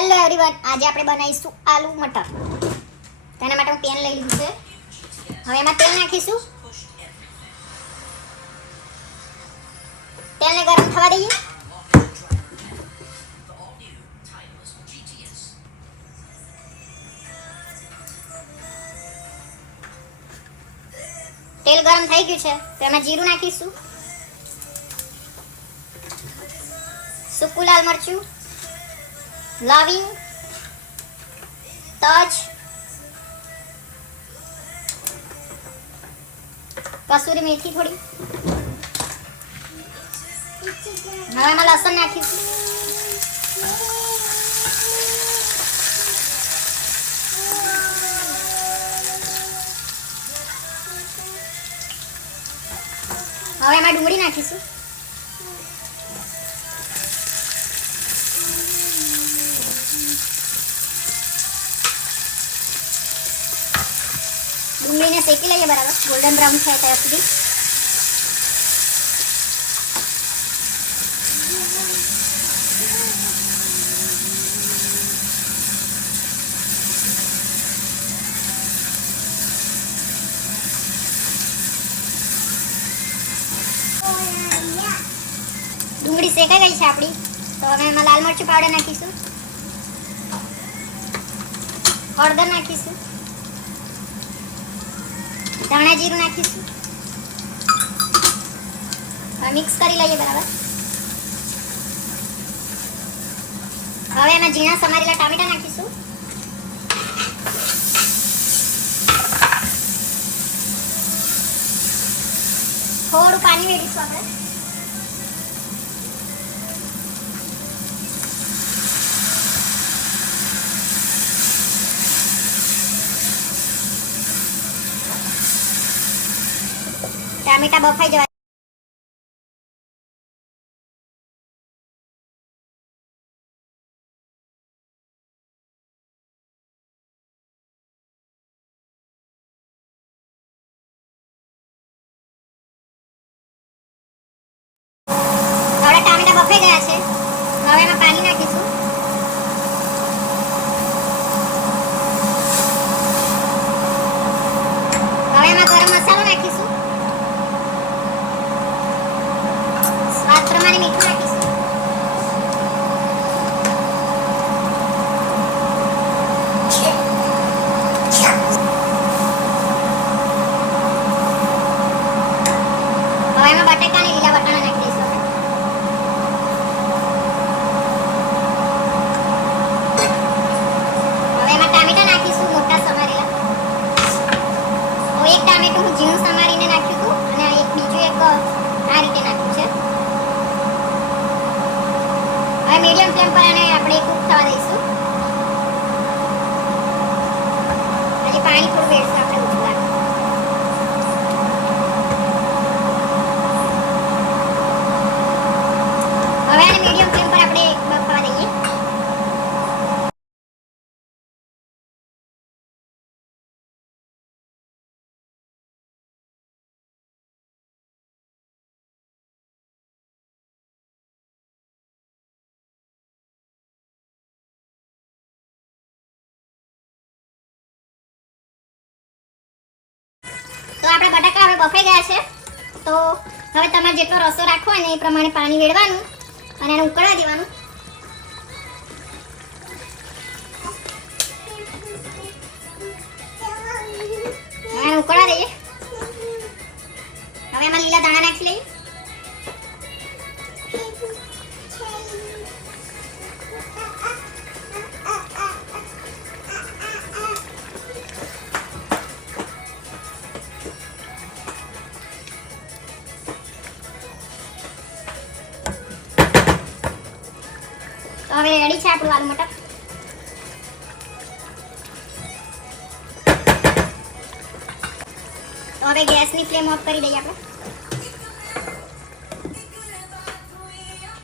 Hello everyone, આજે આપણે બનાવીશું આલુ મટર. તેના માટે હું પેન લઈ લીધું છે. હવે એમાં તેલ નાખીશું. તેલને ગરમ થવા દઈએ. તેલ ગરમ થઈ ગયું છે તો એમાં જીરું નાખીશું, સૂકું લાલ મરચું, લવિંગ, તજ, કસૂરી મેથી થોડી. હવે એમાં લસણ નાખીશું. હવે એમાં ડુંગળી નાખીશું. ડુંગળીને શેકી લઈએ બરાબર, ગોલ્ડન બ્રાઉન થાય ત્યાં સુધી. ડુંગળી શેકાઈ ગઈ છે આપણી, તો હવે એમાં લાલ મરચું પાવડર નાખીશું, હળદર નાખીશું, ધાણા જીરું નાખીશું. હવે મિક્સ કરી લઈએ બરાબર. હવે એમાં ઝીણા સમારેલા ટામેટા નાખીશું. થોડું પાણી વેડીશું આપણે. ટામેટા બફાઈ જવા. હવે ટામેટા બફાઈ ગયા છે. હવે એમાં પાણી નાખીશું. હવે એમાં ગરમ મસાલો નાખીશું. સ્વાદ પ્રમાણે મીઠું નાખીશું. હવે એમાં બટાકા અને લીલા વટાણા નાખી દઈશું. હવે એમાં ટામેટા નાખીશું, મોટા સમારેલા. એક ટામેટું હું ઝીણું સમારીને નાખ્યું હતું અને બીજું એક આ રીતે નાખ્યું છે. હવે મીડિયમ ફ્લેમ પર આને આપણે કૂક થવા દઈશું. હજી પાણી થોડું વેડશું આપણે ઉછળવા. હવે આને મીડિયમ ફ્લેમ પર આપણે બફવા દઈએ. તો આપણા બટાકા હવે બફાઈ ગયા છે. તો હવે તમારે જેટલો રસો રાખવો હોય ને એ પ્રમાણે પાણી વેડવાનું અને એને ઉકળવા દેવાનું. હવે ઉકળવા દઈએ. હવે એમાં લીલા ધાણા નાખી લઈએ. તો હવે રેડી છે આપણું આલુ મટર. તો હવે ગેસની ફ્લેમ ઓફ કરી દઈએ આપણે.